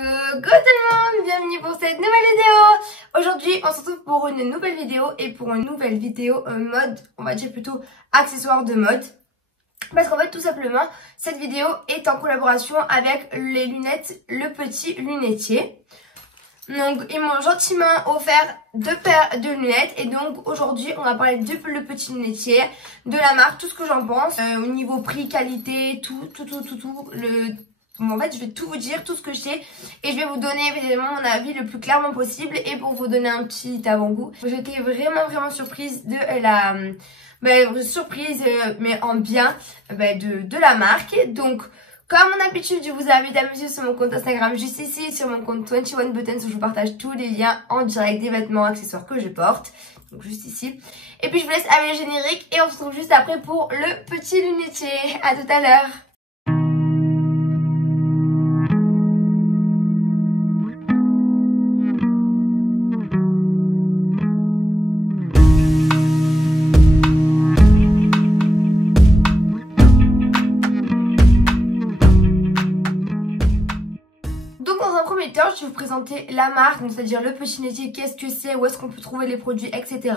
Coucou tout le monde, bienvenue pour cette nouvelle vidéo. Aujourd'hui on se retrouve pour une nouvelle vidéo et pour une nouvelle vidéo mode, on va dire plutôt accessoires de mode. Parce qu'en fait tout simplement cette vidéo est en collaboration avec les lunettes Le Petit Lunetier. Donc ils m'ont gentiment offert 2 paires de lunettes et donc aujourd'hui on va parler de Le Petit Lunetier, de la marque, tout ce que j'en pense, au niveau prix, qualité, tout. En fait, je vais tout vous dire, tout ce que je sais, et je vais vous donner évidemment mon avis le plus clairement possible et pour vous donner un petit avant-goût. J'étais vraiment surprise de la surprise, mais en bien, de la marque. Donc, comme mon habitude, je vous invite à me suivre sur mon compte Instagram juste ici, sur mon compte 21 Buttons où je vous partage tous les liens en direct des vêtements, accessoires que je porte. Donc juste ici. Et puis je vous laisse avec le générique et on se retrouve juste après pour Le Petit Lunetier. À tout à l'heure. Je vais vous présenter la marque, c'est-à-dire Le Petit Lunetier, qu'est-ce que c'est, où est-ce qu'on peut trouver les produits, etc.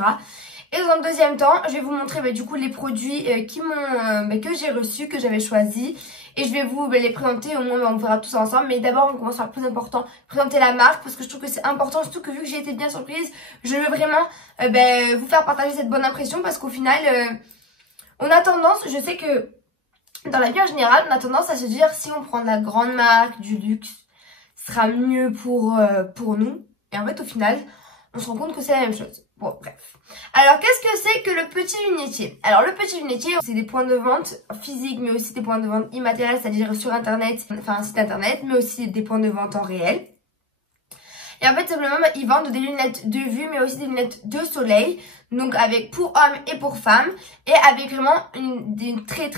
Et dans le deuxième temps, je vais vous montrer du coup les produits que j'ai reçus, que j'avais choisis. Et je vais vous les présenter, au moins on verra tout ça ensemble. Mais d'abord on commence par le plus important, présenter la marque, parce que je trouve que c'est important, surtout que vu que j'ai été bien surprise, je veux vraiment vous faire partager cette bonne impression. Parce qu'au final, on a tendance, je sais que dans la vie en général, on a tendance à se dire si on prend de la grande marque, du luxe, sera mieux pour nous. Et en fait au final on se rend compte que c'est la même chose. Bon bref. Alors qu'est-ce que c'est que Le Petit Lunetier? Alors Le Petit Lunetier, c'est des points de vente physiques mais aussi des points de vente immatériels, c'est-à-dire sur internet, enfin un site internet, mais aussi des points de vente en réel. Et en fait simplement ils vendent des lunettes de vue mais aussi des lunettes de soleil. Donc avec pour hommes et pour femmes. Et avec vraiment une très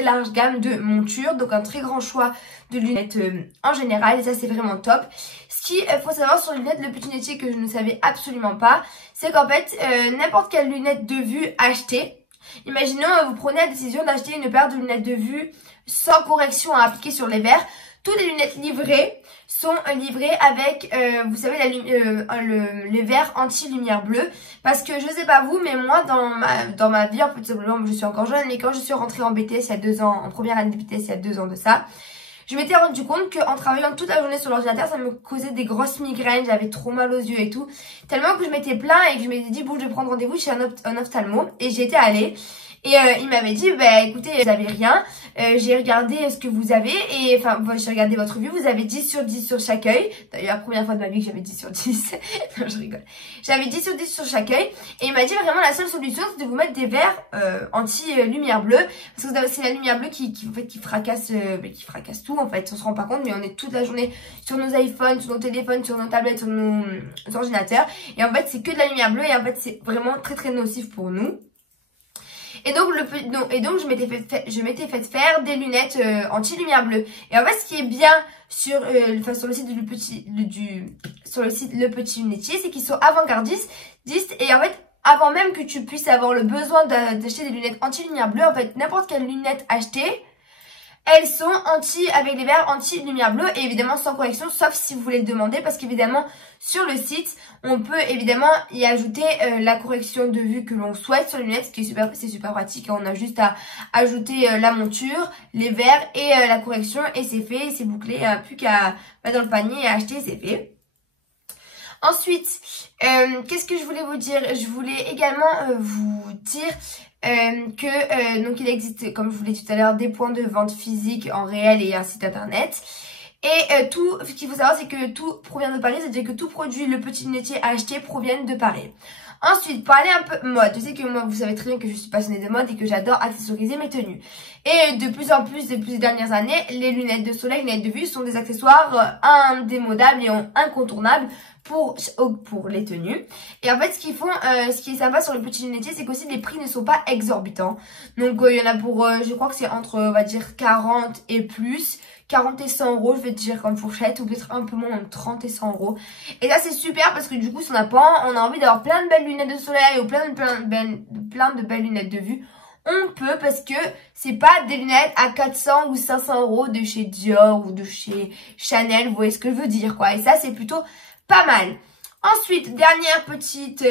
large gamme de montures. Donc un très grand choix de lunettes en général. Et ça c'est vraiment top. Ce qu'il faut savoir sur les lunettes Le Petit Lunetier que je ne savais absolument pas, c'est qu'en fait n'importe quelle lunette de vue achetée, imaginons vous prenez la décision d'acheter une paire de lunettes de vue sans correction à appliquer sur les verres. Toutes les lunettes livrées sont livrées avec, vous savez, les verres anti-lumière bleue. Parce que je sais pas vous, mais moi, dans ma vie, en fait, simplement, je suis encore jeune, mais quand je suis rentrée en BTS il y a 2 ans, en première année de BTS il y a 2 ans de ça, je m'étais rendu compte qu'en travaillant toute la journée sur l'ordinateur, ça me causait des grosses migraines, j'avais trop mal aux yeux et tout. Tellement que je m'étais plaint et que je m'étais dit, bon, je vais prendre rendez-vous chez un ophtalmo. Et j'y étais allée. Et il m'avait dit, écoutez, vous avez rien, j'ai regardé ce que vous avez, et enfin, j'ai regardé votre vue, vous avez 10 sur 10 sur chaque œil. D'ailleurs, la première fois de ma vie que j'avais 10 sur 10. Non, je rigole. J'avais 10 sur 10 sur chaque œil, et il m'a dit vraiment la seule solution, c'est de vous mettre des verres anti-lumière bleue, parce que c'est la lumière bleue qui fracasse tout, en fait. On se rend pas compte, mais on est toute la journée sur nos iPhones, sur nos téléphones, sur nos tablettes, sur nos ordinateurs, et en fait, c'est que de la lumière bleue, et en fait, c'est vraiment très nocif pour nous. Et donc je m'étais fait faire des lunettes anti-lumière bleue. Et en fait ce qui est bien sur le site Le Petit Lunetier, c'est qu'ils sont avant-gardistes et en fait avant même que tu puisses avoir le besoin d'acheter des lunettes anti-lumière bleue, en fait n'importe quelle lunette achetée, elles sont avec les verres anti-lumière bleue et évidemment sans correction, sauf si vous voulez le demander, parce qu'évidemment sur le site on peut évidemment y ajouter la correction de vue que l'on souhaite sur les lunettes, ce qui est c'est super pratique. On a juste à ajouter la monture, les verres et la correction et c'est fait, c'est bouclé, plus qu'à mettre dans le panier et acheter, c'est fait. Ensuite, qu'est-ce que je voulais vous dire? Je voulais également vous dire donc il existe, comme je vous l'ai dit tout à l'heure, des points de vente physiques en réel et un site internet. Et tout, ce qu'il faut savoir, c'est que tout provient de Paris, c'est-à-dire que tout produit Le Petit Lunetier acheté proviennent de Paris. Ensuite, pour aller un peu mode, je sais que moi, vous savez très bien que je suis passionnée de mode et que j'adore accessoriser mes tenues. Et de plus en plus, depuis les dernières années, les lunettes de soleil, les lunettes de vue sont des accessoires indémodables et incontournables pour les tenues. Et en fait, ce qu'ils font, ce qui est sympa sur Le Petit Lunetier, c'est qu'aussi les prix ne sont pas exorbitants. Donc, il y en a pour, je crois que c'est entre, on va dire, 40 et plus. 40 et 100 euros, je vais te dire comme fourchette, ou peut-être un peu moins, même 30 et 100 euros. Et là c'est super parce que du coup si on a envie d'avoir plein de belles lunettes de soleil ou plein de belles lunettes de vue, on peut, parce que c'est pas des lunettes à 400 ou 500 euros de chez Dior ou de chez Chanel, vous voyez ce que je veux dire quoi. Et ça c'est plutôt pas mal. Ensuite, dernière petite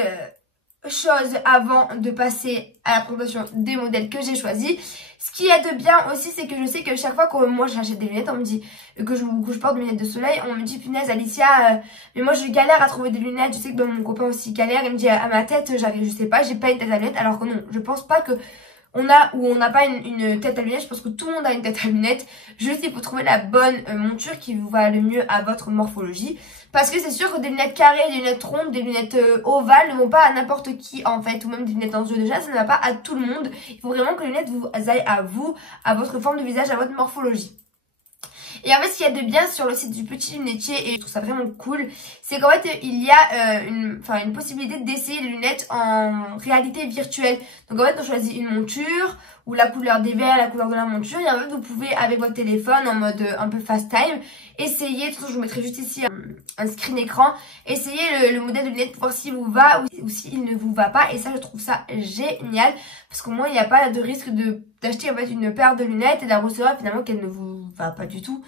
chose avant de passer à la présentation des modèles que j'ai choisis. Ce qui est de bien aussi, c'est que je sais que chaque fois que moi j'achète des lunettes, on me dit que je porte des lunettes de soleil, on me dit punaise Alicia, mais moi je galère à trouver des lunettes. Je sais que mon copain aussi galère, il me dit à ma tête, j'arrive, je sais pas, j'ai pas une tête à lunettes, alors que non, je pense pas que on n'a pas une tête à lunettes. Je pense que tout le monde a une tête à lunettes. Juste il faut trouver la bonne monture qui vous va le mieux à votre morphologie. Parce que c'est sûr que des lunettes carrées, des lunettes rondes, des lunettes ovales ne vont pas à n'importe qui en fait. Ou même des lunettes en jeu déjà, ça ne va pas à tout le monde. Il faut vraiment que les lunettes vous aillent à vous, à votre forme de visage, à votre morphologie. Et en fait, ce qu'il y a de bien sur le site du Petit Lunetier, et je trouve ça vraiment cool, c'est qu'en fait, il y a une possibilité d'essayer les lunettes en réalité virtuelle. Donc en fait, on choisit une monture, ou la couleur des verres, la couleur de la monture, et en fait, vous pouvez, avec votre téléphone, en mode un peu fast time, essayer, de toute façon, je vous mettrai juste ici un screen écran, essayer le modèle de lunettes pour voir s'il vous va ou s'il ne vous va pas. Et ça, je trouve ça génial, parce qu'au moins, il n'y a pas de risque d'acheter en fait une paire de lunettes et de la recevoir finalement qu'elle ne vous va pas du tout.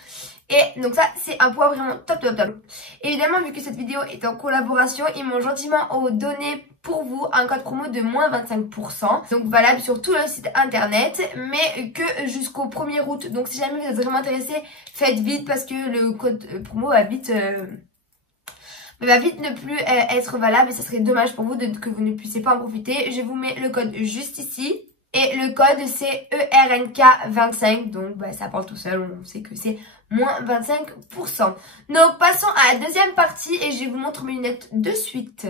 Et donc ça, c'est un point vraiment top top top. Évidemment, vu que cette vidéo est en collaboration, ils m'ont gentiment donné pour vous un code promo de moins 25%. Donc valable sur tout le site internet, mais que jusqu'au 1er août. Donc si jamais vous êtes vraiment intéressé, faites vite parce que le code promo va vite ne plus être valable. Et ça serait dommage pour vous que vous ne puissiez pas en profiter. Je vous mets le code juste ici. Et le code c'est ERNK25, donc ça parle tout seul, on sait que c'est moins 25%. Donc passons à la deuxième partie et je vous montre mes lunettes de suite.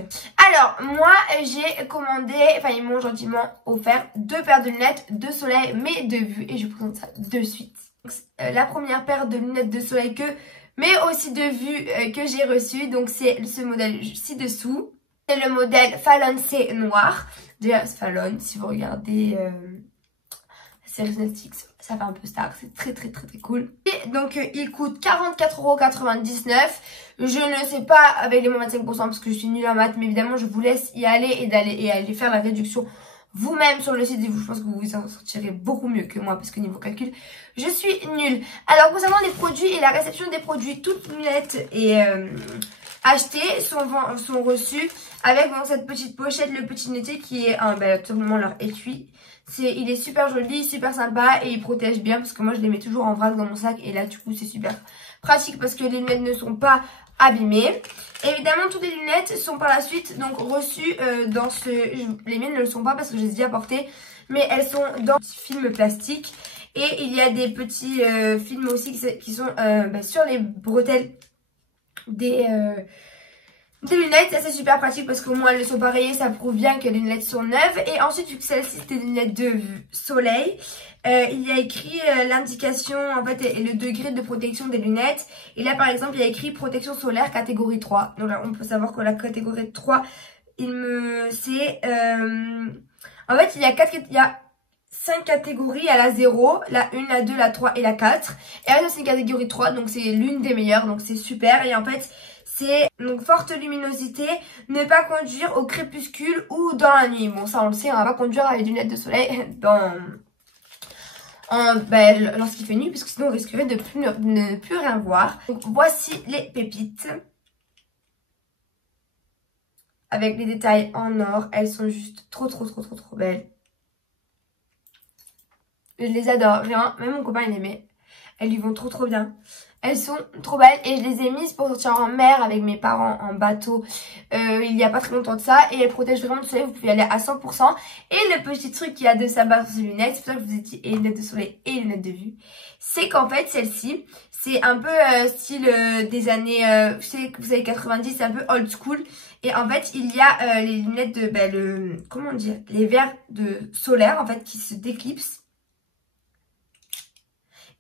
Alors moi j'ai commandé, ils m'ont gentiment offert 2 paires de lunettes de soleil mais de vue et je vous présente ça de suite. Donc, la première paire de lunettes de soleil mais aussi de vue que j'ai reçue, donc c'est ce modèle ci-dessous. C'est le modèle Fallon C noir. Déjà, Fallon, si vous regardez la série Netflix, ça fait un peu star. C'est très très très très cool. Et donc, il coûte 44,99 €. Je ne sais pas avec les moins 25% parce que je suis nulle en maths. Mais évidemment, je vous laisse y aller et aller faire la réduction vous-même sur le site. Et je pense que vous vous en sortirez beaucoup mieux que moi parce que niveau calcul, je suis nulle. Alors, concernant les produits et la réception des produits, toutes lunettes et achetées sont reçues avec cette petite pochette, le Petit Lunetier qui est tout simplement leur étui. Il est super joli, super sympa et il protège bien parce que moi je les mets toujours en vrac dans mon sac et là du coup c'est super pratique parce que les lunettes ne sont pas abîmées. Évidemment toutes les lunettes sont par la suite donc reçues dans les miennes ne le sont pas parce que je les ai déjà portées, mais elles sont dans un film plastique et il y a des petits films aussi qui sont sur les bretelles des lunettes. Ça c'est super pratique parce qu'au moins elles sont pas rayées, ça prouve bien que les lunettes sont neuves. Et ensuite vu que celle-ci c'était des lunettes de soleil, il y a écrit l'indication en fait et le degré de protection des lunettes. Et là par exemple il y a écrit protection solaire catégorie 3. Donc là on peut savoir que la catégorie 3 c'est en fait il y a 5 catégories, à la 0, la 1, la 2, la 3 et la 4. Et là c'est une catégorie 3 donc c'est l'une des meilleures, donc c'est super. Et en fait c'est donc forte luminosité, ne pas conduire au crépuscule ou dans la nuit. Bon ça on le sait, on va pas conduire avec des lunettes de soleil lorsqu'il fait nuit, parce que sinon on risquerait de ne plus rien voir. Donc voici les pépites. Avec les détails en or, elles sont juste trop belles. Je les adore, même mon copain il aimait. Elles lui vont trop bien. Elles sont trop belles et je les ai mises pour sortir en mer avec mes parents en bateau il y a pas très longtemps de ça. Et elles protègent vraiment du soleil, vous pouvez y aller à 100%. Et le petit truc qu'il y a de sympa sur ces lunettes, c'est pour ça que je vous ai dit et lunettes de soleil et lunettes de vue, c'est qu'en fait celle-ci, c'est un peu style des années, je sais que vous savez 90, c'est un peu old school. Et en fait il y a les lunettes de, comment dire, les verres de solaire en fait qui se déclipsent.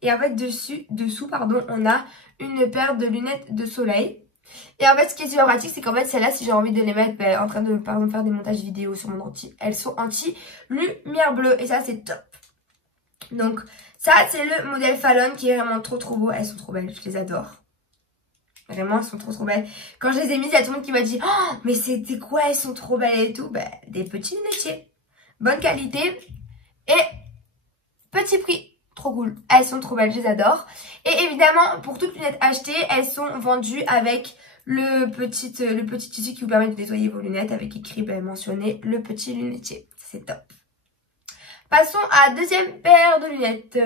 Et en fait, dessous, on a une paire de lunettes de soleil. Et en fait, ce qui est super pratique, c'est qu'en fait, celles-là, si j'ai envie de les mettre en train de, par exemple, faire des montages vidéo sur mon ordi, elles sont anti-lumière bleue. Et ça, c'est top. Donc, ça, c'est le modèle Fallon qui est vraiment trop beau. Elles sont trop belles, je les adore. Vraiment, elles sont trop belles. Quand je les ai mises, il y a tout le monde qui m'a dit « Oh, mais c'était quoi, elles sont trop belles et tout ». Des petits lunetiers. Bonne qualité. Et petit prix, trop cool. Elles sont trop belles, je les adore. Et évidemment, pour toutes lunettes achetées, elles sont vendues avec le petit tissu qui vous permet de nettoyer vos lunettes avec écrit mentionné le petit lunetier. C'est top. Passons à la deuxième paire de lunettes.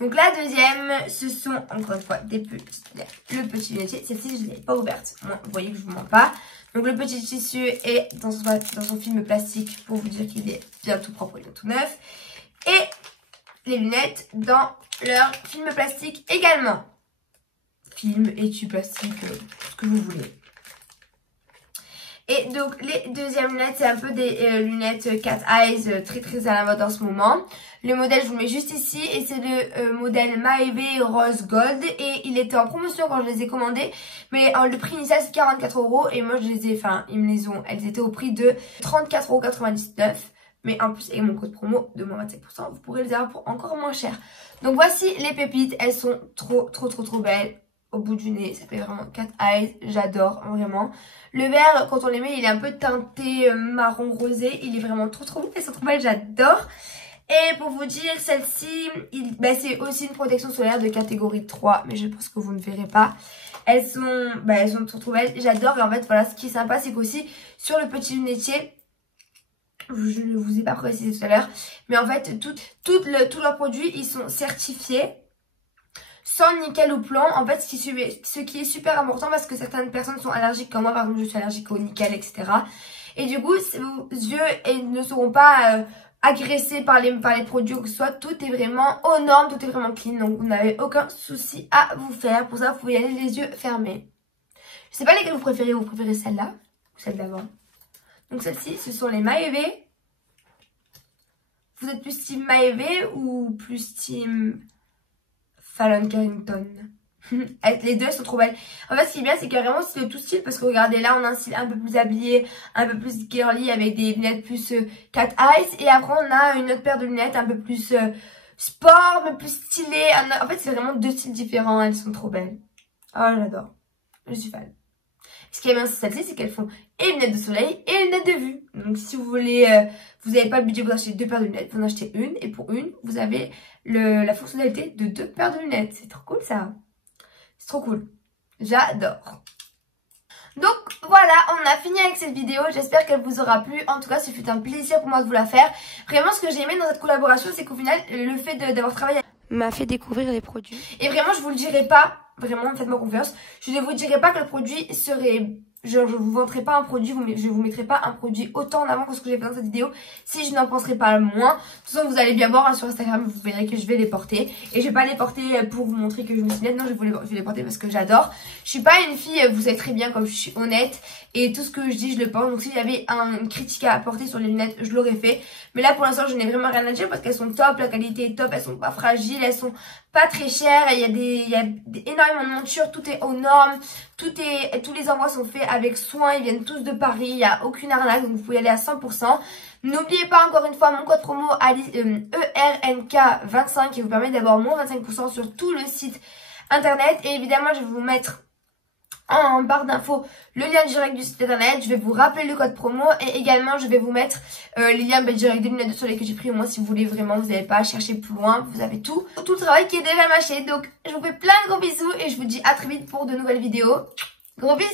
Donc la deuxième, ce sont encore une fois le petit lunetier. Celle-ci, je ne l'ai pas ouverte. Moi, vous voyez que je ne vous mens pas. Donc le petit tissu est dans son film plastique pour vous dire qu'il est bien tout propre et bien tout neuf. Et les lunettes dans leur film plastique également. Film, étui plastique, ce que vous voulez. Et donc les deuxièmes lunettes, c'est un peu des lunettes Cat Eyes très à la mode en ce moment. Le modèle, je vous le mets juste ici et c'est le modèle Maeve Rose Gold et il était en promotion quand je les ai commandés. Mais le prix initial c'est 44 € et moi je les ai, elles étaient au prix de 34,99 €. Mais en plus avec mon code promo de moins 25%, vous pourrez les avoir pour encore moins cher. Donc voici les pépites, elles sont trop belles. Au bout du nez, ça fait vraiment Cat Eyes, j'adore vraiment. Le vert, quand on les met, il est un peu teinté marron rosé, il est vraiment trop beau, elles sont trop belles, j'adore. Et pour vous dire, celle-ci, c'est aussi une protection solaire de catégorie 3, mais je pense que vous ne verrez pas. Elles sont trop belles, j'adore. Et en fait, voilà, ce qui est sympa, c'est qu'aussi sur le petit lunetier, je ne vous ai pas précisé tout à l'heure, mais en fait, tous leurs produits, ils sont certifiés. Sans nickel ou plomb, en fait ce qui est super important parce que certaines personnes sont allergiques comme moi, par exemple je suis allergique au nickel, etc. Et du coup vos yeux ne seront pas agressés par les produits ou que ce soit, tout est vraiment aux normes, tout est vraiment clean, donc vous n'avez aucun souci à vous faire. Pour ça vous pouvez y aller les yeux fermés. Je sais pas lesquelles vous préférez celle-là ou celle d'avant. Donc celle-ci ce sont les Maeve. Vous êtes plus team Maeve ou plus team Fallon Carrington? Les deux sont trop belles. En fait ce qui est bien c'est carrément c'est de tout style parce que regardez là on a un style un peu plus habillé, un peu plus girly avec des lunettes plus cat eyes et après on a une autre paire de lunettes un peu plus sport mais plus stylée. En fait c'est vraiment deux styles différents, elles sont trop belles. Oh j'adore, je suis fan. Ce qui est bien sur celle-ci c'est qu'elles font et lunettes de soleil et lunettes de vue. Donc si vous voulez, vous n'avez pas le budget pour acheter deux paires de lunettes, vous en achetez une et pour une vous avez la fonctionnalité de deux paires de lunettes. C'est trop cool ça. C'est trop cool. J'adore. Donc voilà, on a fini avec cette vidéo. J'espère qu'elle vous aura plu. En tout cas, ce fut un plaisir pour moi de vous la faire. Vraiment, ce que j'ai aimé dans cette collaboration, c'est qu'au final, le fait d'avoir travaillé m'a fait découvrir les produits. Et vraiment, je vous le dirai pas. Vraiment, faites-moi confiance. Je ne vous dirai pas que le produit serait... je vous vendrai pas un produit, je vous mettrai pas un produit autant en avant que ce que j'ai fait dans cette vidéo si je n'en penserai pas le moins. De toute façon, vous allez bien voir sur Instagram, vous verrez que je vais les porter. Et je vais pas les porter pour vous montrer que je me suis nette, non, je vais les porter parce que j'adore. Je suis pas une fille, vous savez très bien, comme je suis honnête. Et tout ce que je dis, je le pense. Donc si j'avais une critique à apporter sur les lunettes, je l'aurais fait. Mais là, pour l'instant, je n'ai vraiment rien à dire parce qu'elles sont top, la qualité est top, elles sont pas fragiles, elles sont pas très chères. Il y a énormément de montures, tout est aux normes. Tous les envois sont faits avec soin, ils viennent tous de Paris, il n'y a aucune arnaque, donc vous pouvez y aller à 100%. N'oubliez pas encore une fois mon code promo ERNK25 qui vous permet d'avoir moins 25% sur tout le site internet. Et évidemment, je vais vous mettre en barre d'infos le lien direct du site internet, je vais vous rappeler le code promo et également je vais vous mettre les liens direct des lunettes de soleil que j'ai pris. Au moins si vous voulez vraiment, vous n'avez pas à chercher plus loin, vous avez tout le travail qui est déjà mâché. Donc je vous fais plein de gros bisous et je vous dis à très vite pour de nouvelles vidéos. Gros bisous.